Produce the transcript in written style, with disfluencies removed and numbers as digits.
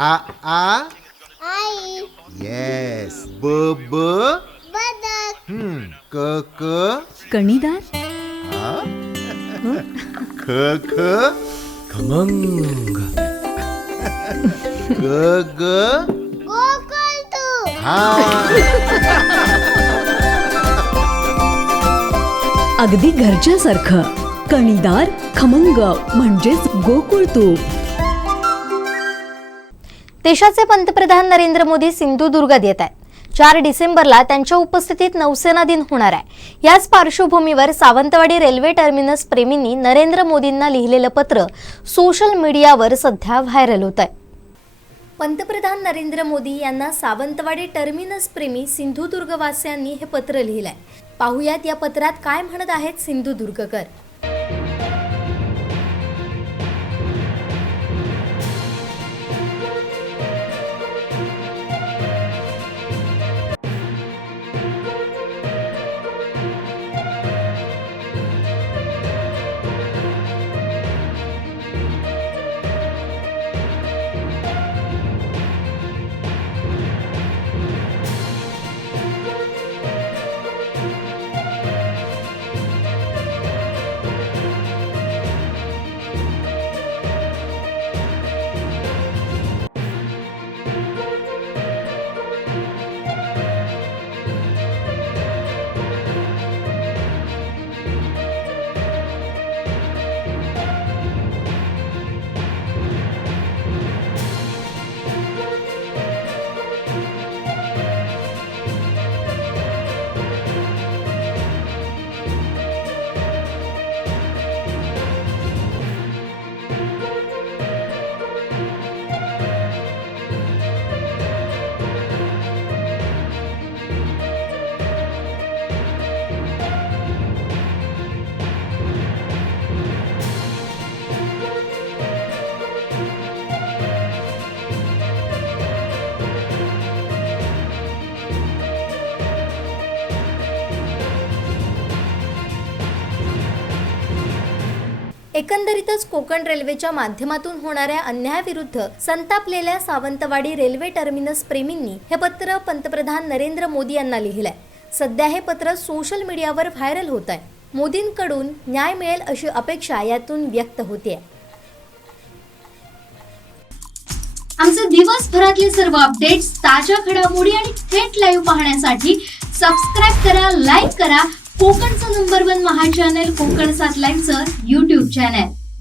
आ आ आई. Yes. ब ब बदक. क क कणीदार. आ? ख ख खमंग. ग ग कोकण तू. हा. अगदी घरच्यासारखं. कणीदार खमंग म्हणजेच गोकुळ तूप. देशाचे पंतप्रधान नरेंद्र मोदी सिंधुदुर्गात येत आहेत. 4 डिसेंबरला त्यांच्या उपस्थितीत नौसेना दिन होणार आहे. याच पार्श्वभूमीवर सावंतवाडी रेल्वे टर्मिनस प्रेमींनी नरेंद्र मोदींना लिहिलेलं पत्र सोशल मीडियावर सध्या व्हायरल होत आहे. पंतप्रधान नरेंद्र मोदी यांना सावंतवाडी टर्मिनस प्रेमी सिंधुदुर्गवासियांनी हे पत्र लिहिलंय. पाहुयात या पत्रात काय म्हणत आहेत सिंधुदुर्गकर. एकंदरीतच कोकण रेल्वेच्या माध्यमातून होणाऱ्या अन्यायाविरुद्ध संतापलेल्या सावंतवाडी रेल्वे टर्मिनस प्रेमींनी हे पत्र पंतप्रधान नरेंद्र मोदी यांना लिहिलंय. सध्या हे पत्र सोशल मीडियावर व्हायरल होत आहे. मोदींकडून न्याय मिळेल अशी अपेक्षा यातून व्यक्त होते. आमचे दिवसभरातले सर्व अपडेट्स, ताज्या घडामोडी आणि थेट लाईव्ह पाहण्यासाठी सबस्क्राईब करा, लाईक करा कोकणचं नंबर 1 महा चॅनल कोकणसाद लाईव्हचं YouTube चॅनल.